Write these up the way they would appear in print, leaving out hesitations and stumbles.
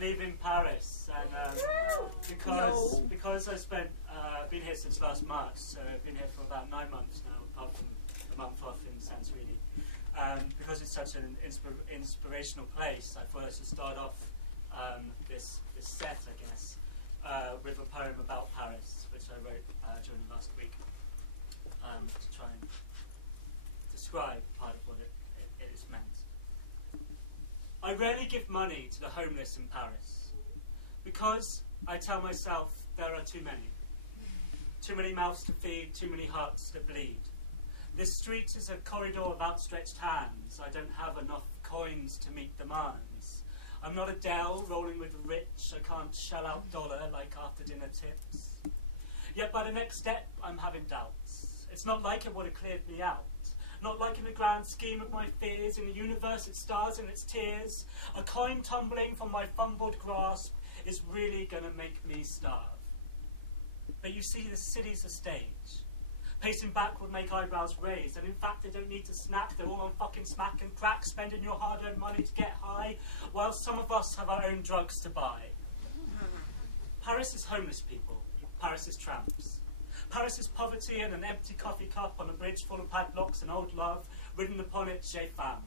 leaving Paris, and because I spent been here since last March, so I've been here for about 9 months now, apart from a month off in Santorini. Because it's such an inspirational place, I thought I should start off this set, I guess, with a poem about Paris, which I wrote during the last week, to try and describe part of what it is meant. I rarely give money to the homeless in Paris, because I tell myself there are too many. Too many mouths to feed, too many hearts that bleed. This street is a corridor of outstretched hands. I don't have enough coins to meet demands. I'm not Adele rolling with the rich. I can't shell out dollar like after dinner tips. Yet by the next step, I'm having doubts. It's not like it would have cleared me out. Not like in the grand scheme of my fears. In the universe it stars in its tears. A coin tumbling from my fumbled grasp is really gonna make me starve. But you see, the city's a stage. Pacing back would make eyebrows raise, and in fact they don't need to snack, they're all on fucking smack and crack, spending your hard-earned money to get high, while some of us have our own drugs to buy. Paris is homeless people, Paris is tramps. Paris is poverty and an empty coffee cup on a bridge full of padlocks and old love, written upon it, J'ai femme.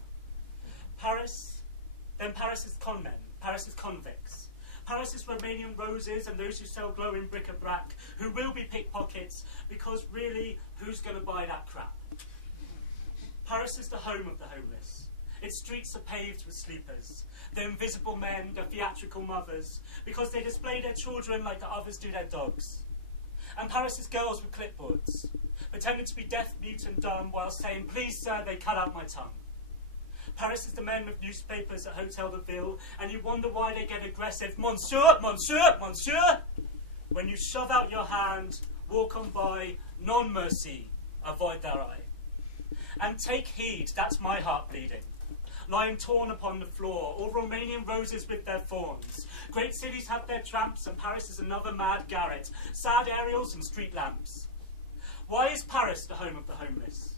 Paris is con men, Paris is convicts. Paris is Romanian roses and those who sell glowing bric-a-brac, who will be pickpockets, because really, who's going to buy that crap? Paris is the home of the homeless. Its streets are paved with sleepers. The invisible men, the theatrical mothers, because they display their children like the others do their dogs. And Paris is girls with clipboards, pretending to be deaf, mute and dumb, while saying, please sir, they cut out my tongue. Paris is the men with newspapers at Hotel de Ville, and you wonder why they get aggressive, Monsieur, Monsieur, Monsieur. When you shove out your hand, walk on by, non-mercy, avoid their eye. And take heed, that's my heart bleeding. Lying torn upon the floor, all Romanian roses with their thorns. Great cities have their tramps, and Paris is another mad garret, sad aerials and street lamps. Why is Paris the home of the homeless?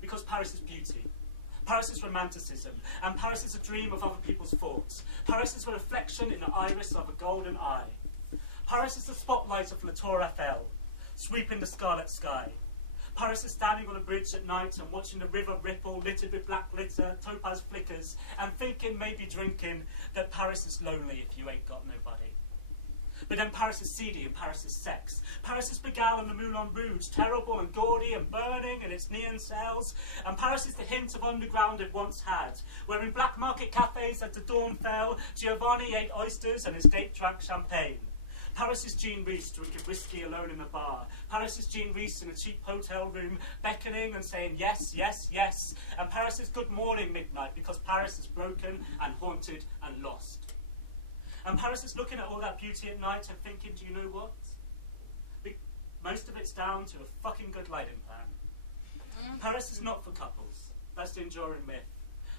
Because Paris is beauty. Paris is romanticism, and Paris is a dream of other people's thoughts. Paris is a reflection in the iris of a golden eye. Paris is the spotlight of La Tour Eiffel, sweeping the scarlet sky. Paris is standing on a bridge at night and watching the river ripple, littered with black glitter, topaz flickers, and thinking, maybe drinking, that Paris is lonely if you ain't got nobody. But then Paris is seedy and Paris is sex. Paris is Pigalle and the Moulin Rouge, terrible and gaudy and burning in its neon cells. And Paris is the hint of underground it once had, where in black market cafes as the dawn fell, Giovanni ate oysters and his date drank champagne. Paris is Jean Rhys drinking whiskey alone in a bar. Paris is Jean Rhys in a cheap hotel room, beckoning and saying yes, yes, yes. And Paris is good morning midnight, because Paris is broken and haunted and lost. And Paris is looking at all that beauty at night and thinking, do you know what? Most of it's down to a fucking good lighting plan. Paris is not for couples. That's the enduring myth.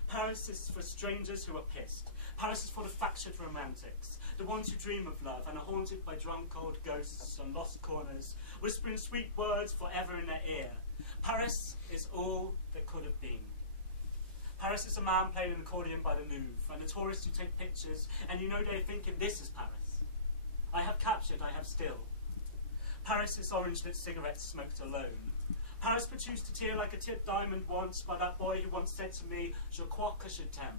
Paris is for strangers who are pissed. Paris is for the fractured romantics, the ones who dream of love and are haunted by drunk old ghosts on lost corners, whispering sweet words forever in their ear. Paris is all that could have been. Paris is a man playing an accordion by the Louvre, and the tourists who take pictures, and you know they're thinking, this is Paris. I have captured, I have still. Paris is orange-lit cigarettes smoked alone. Paris produced a tear like a tipped diamond once by that boy who once said to me, Je crois que je t'aime,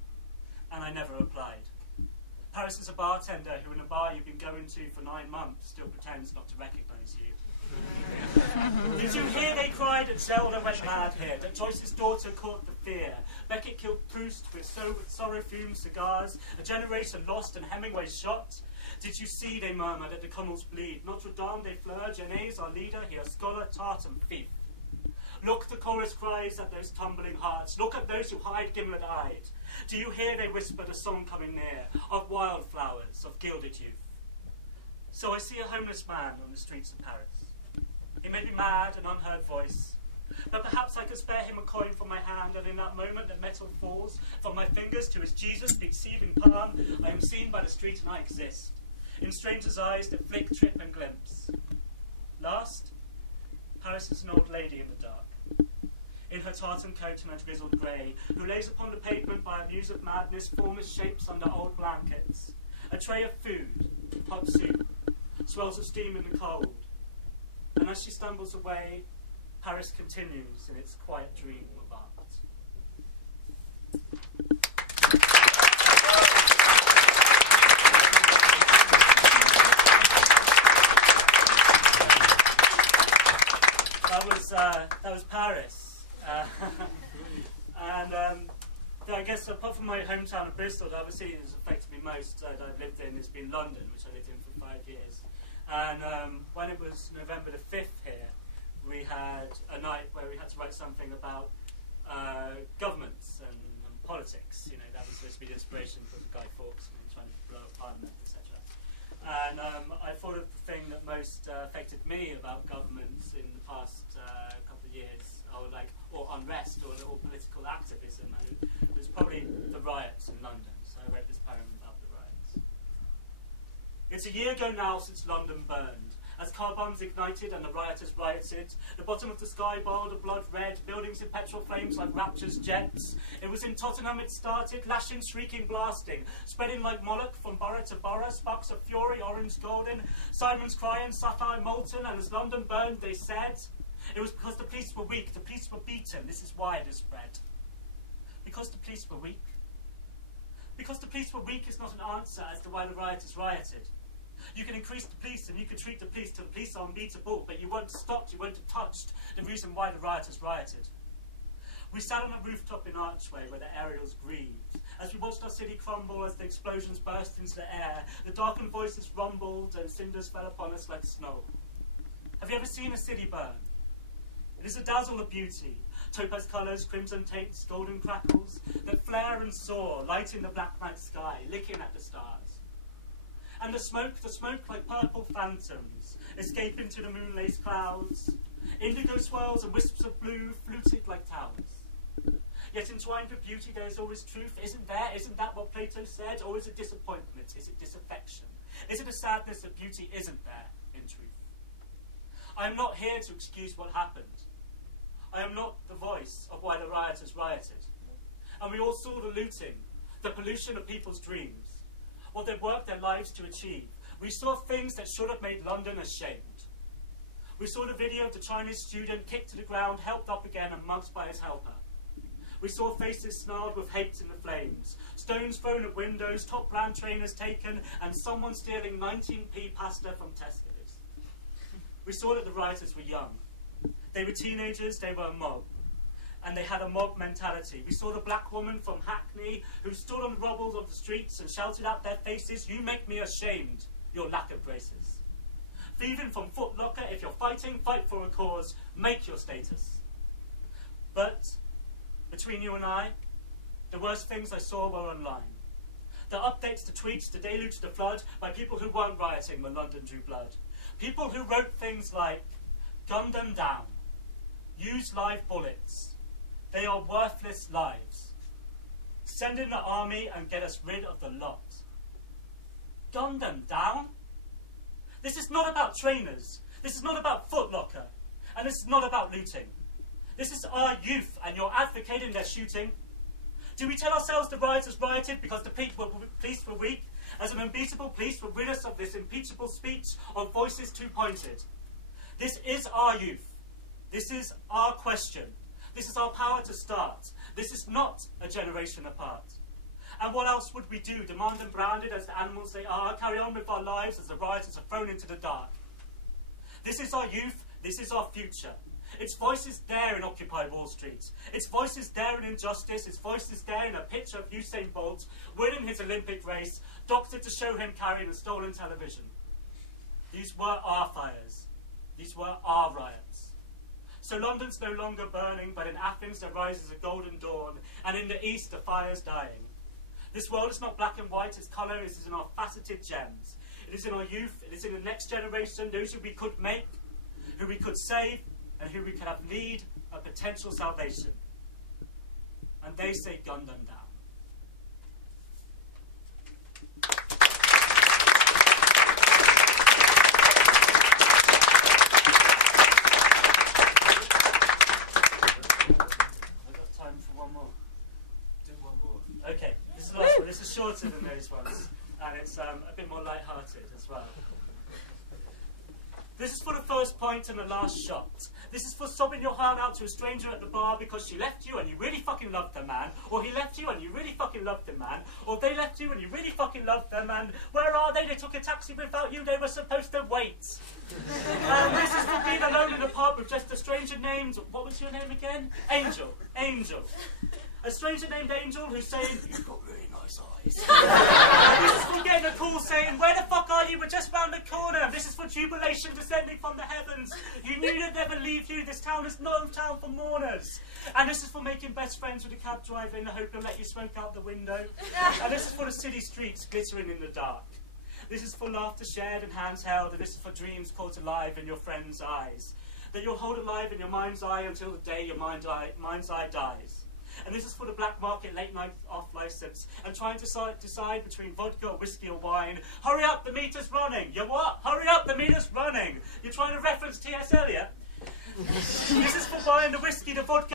and I never replied. Paris is a bartender who in a bar you've been going to for 9 months still pretends not to recognise you. Did you hear they cried that Zelda went mad here, that Joyce's daughter caught the fear, Beckett killed Proust with sorrow-fumed cigars, a generation lost and Hemingway shot? Did you see, they murmur, that the Connells bleed? Notre Dame des Fleurs, Genèse, our leader, here scholar, tart and thief. Look, the chorus cries at those tumbling hearts. Look at those who hide gimlet-eyed. Do you hear they whisper the song coming near, of wildflowers, of gilded youth? So I see a homeless man on the streets of Paris. He may be mad, an unheard voice, but perhaps I could spare him a coin from my hand, and in that moment that metal falls from my fingers to his Jesus-big seething palm, I am seen by the street and I exist, in strangers' eyes that flick, trip and glimpse. Last, Paris is an old lady in the dark, in her tartan coat and her grizzled grey, who lays upon the pavement by a muse of madness, formless shapes under old blankets. A tray of food, hot soup, swells of steam in the cold. And as she stumbles away, Paris continues in its quiet dream of art. That was Paris. I guess apart from my hometown of Bristol, the other city that's affected me most that I've lived in has been London, which I lived in for 5 years. And when it was November the 5th here, we had a night where we had to write something about governments and politics. You know, that was supposed to be the inspiration for Guy Fawkes trying to blow up Parliament, etc. And I thought of the thing that most affected me about governments in the past couple of years, or unrest, or political activism, and it was probably the riots in London. So I wrote this poem about the riots. It's a year ago now since London burned. As car bombs ignited and the rioters rioted, the bottom of the sky boiled a blood red, buildings in petrol flames like Rapture's jets. It was in Tottenham it started, lashing, shrieking, blasting, spreading like Moloch from borough to borough, sparks of fury, orange golden, sirens crying, sapphire molten, and as London burned, they said, it was because the police were weak, the police were beaten, this is why it has spread. Because the police were weak? Because the police were weak is not an answer as to why the rioters rioted. You can increase the police and you can treat the police till the police are unbeatable, but you won't have stopped, you won't have touched the reason why the rioters rioted. We sat on a rooftop in Archway where the aerials grieved. As we watched our city crumble as the explosions burst into the air, the darkened voices rumbled and cinders fell upon us like snow. Have you ever seen a city burn? It is a dazzle of beauty, topaz colours, crimson tints, golden crackles, that flare and soar, lighting the black night sky, licking at the stars. And the smoke like purple phantoms, escape into the moon-laced clouds. Indigo swirls and wisps of blue fluted like towers. Yet entwined with beauty there is always truth, isn't there? Isn't that what Plato said? Or is it disappointment? Is it disaffection? Is it a sadness that beauty isn't there in truth? I am not here to excuse what happened. I am not the voice of why the rioters rioted. And we all saw the looting, the pollution of people's dreams, what they worked their lives to achieve. We saw things that should have made London ashamed. We saw the video of the Chinese student kicked to the ground, helped up again and mugged by his helper. We saw faces snarled with hate in the flames, stones thrown at windows, top brand trainers taken, and someone stealing 19p pasta from Tesco's. We saw that the rioters were young. They were teenagers, they were a mob. And they had a mob mentality. We saw the black woman from Hackney who stood on the rubble of the streets and shouted out their faces, "You make me ashamed, your lack of graces." Thieving from Foot Locker, if you're fighting, fight for a cause, make your status. But between you and I, the worst things I saw were online. The updates to tweets, the deluge, the flood, by people who weren't rioting when London drew blood. People who wrote things like, "Gun them down, use live bullets, they are worthless lives. Send in the army and get us rid of the lot." Gun them down? This is not about trainers. This is not about Foot Locker. And this is not about looting. This is our youth, and you're advocating their shooting. Do we tell ourselves the rioters rioted because the police were weak, as an unbeatable police will rid us of this impeachable speech of voices too pointed? This is our youth. This is our question. This is our power to start. This is not a generation apart. And what else would we do? Demand and branded as the animals they are, carry on with our lives as the rioters are thrown into the dark. This is our youth. This is our future. Its voice is there in Occupy Wall Street. Its voice is there in injustice. Its voice is there in a picture of Usain Bolt winning his Olympic race, doctored to show him carrying a stolen television. These were our fires. These were our riots. So London's no longer burning, but in Athens there rises a golden dawn, and in the east the fire's dying. This world is not black and white, its colour is in our faceted gems. It is in our youth, it is in the next generation, those who we could make, who we could save, and who we could have lead a potential salvation. And they say, gun them down. Okay, this is the last one. This is shorter than those ones, and it's a bit more light-hearted as well. This is for the first pint and the last shot. This is for sobbing your heart out to a stranger at the bar because she left you and you really fucking loved her, man. Or he left you and you really fucking loved him, man. Or they left you and you really fucking loved them, man. Where are they? They took a taxi without you. They were supposed to wait. This is for being alone in a pub with just a stranger named... What was your name again? Angel. Angel. A stranger named Angel who's saying, "You've got really nice eyes." This is for getting a call saying, "Where the fuck are you? We're just round the corner." This is for jubilation descending from the heavens. You knew they'd never leave you. This town is no town for mourners. And this is for making best friends with a cab driver in the hope he'll let you smoke out the window. And this is for the city streets glittering in the dark. This is for laughter shared and hands held. And this is for dreams caught alive in your friend's eyes. That you'll hold alive in your mind's eye until the day your mind's eye dies. And this is for the black market late night off license and trying to decide between vodka, whiskey or wine. Hurry up, the meter's running. You what? Hurry up, the meter's running. You're trying to reference T.S. Eliot? This is for buying the whiskey, the vodka